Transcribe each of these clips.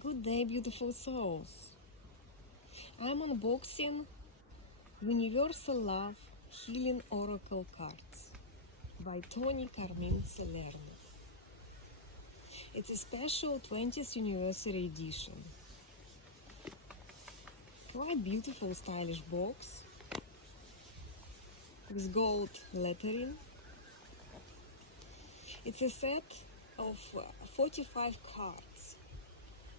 Good day, beautiful souls. I'm unboxing Universal Love Healing Oracle cards by Toni Carmine Salerno. It's a special 20th anniversary edition. Quite beautiful, stylish box with gold lettering. It's a set of 45 cards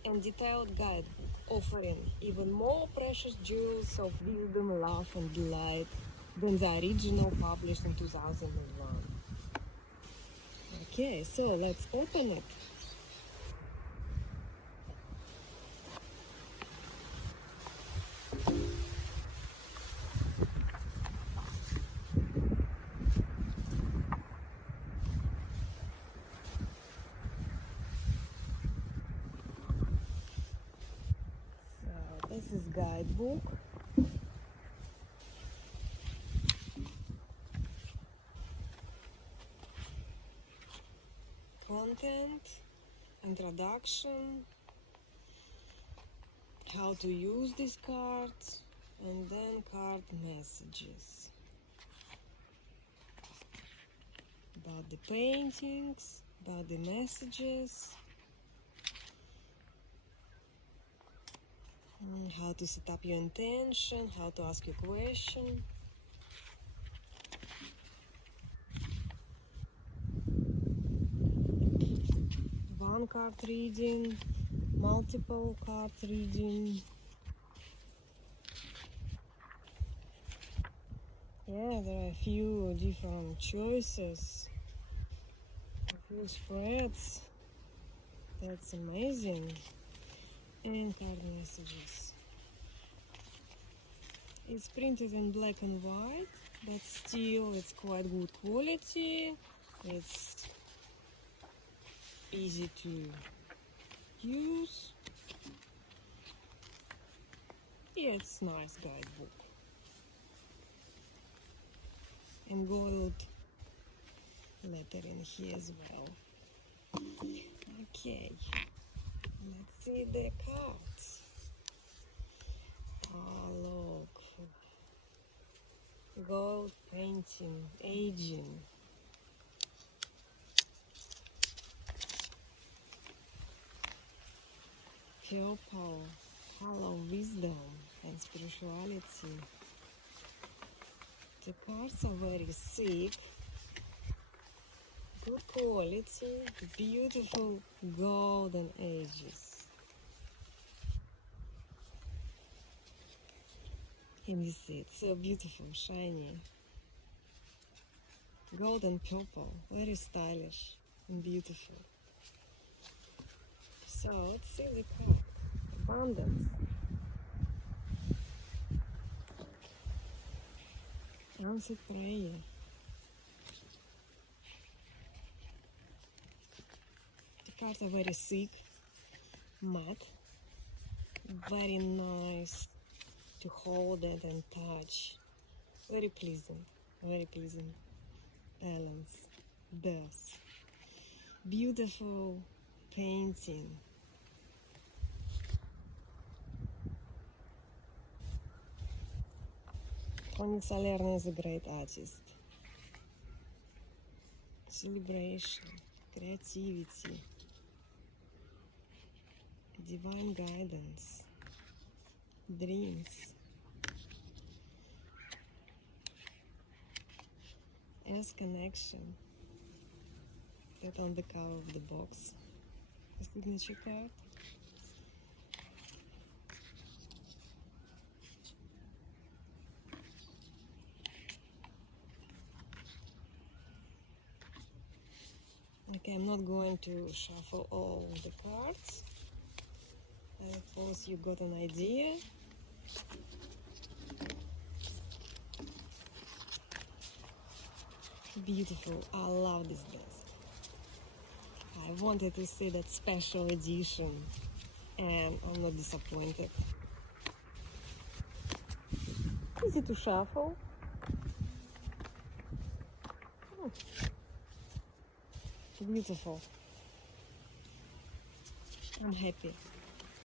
and detailed guidebook offering even more precious jewels of wisdom, love and delight than the original published in 2001. Okay, so let's open it. So this is guidebook. Content, introduction, how to use these cards, and then card messages about the paintings, about the messages, how to set up your intention, how to ask your question. One card reading, multiple card reading. Yeah, there are a few different choices, a few spreads. That's amazing. And card messages. It's printed in black and white, but still it's quite good quality. It's easy to use. Yeah, it's nice guidebook. And gold lettering here as well. Okay, let's see the cards. Oh, look. Gold painting, aging. Purple, color wisdom and spirituality. The cards are very thick, good quality, beautiful golden edges. Can you see it? So beautiful, shiny. Gold and purple, very stylish and beautiful. So let's see the card. Abundance. Answered prayer. The cards are very thick, matte, very nice to hold it and touch. Very pleasant, balance, birth. Beautiful painting. Toni Salerno is a great artist. Celebration, creativity, divine guidance, dreams. As connection. That on the cover of the box. A signature card. Okay, I'm not going to shuffle all the cards. I suppose you got an idea. Beautiful. I love this desk. I wanted to see that special edition, and I'm not disappointed. Easy to shuffle. Beautiful. I'm happy.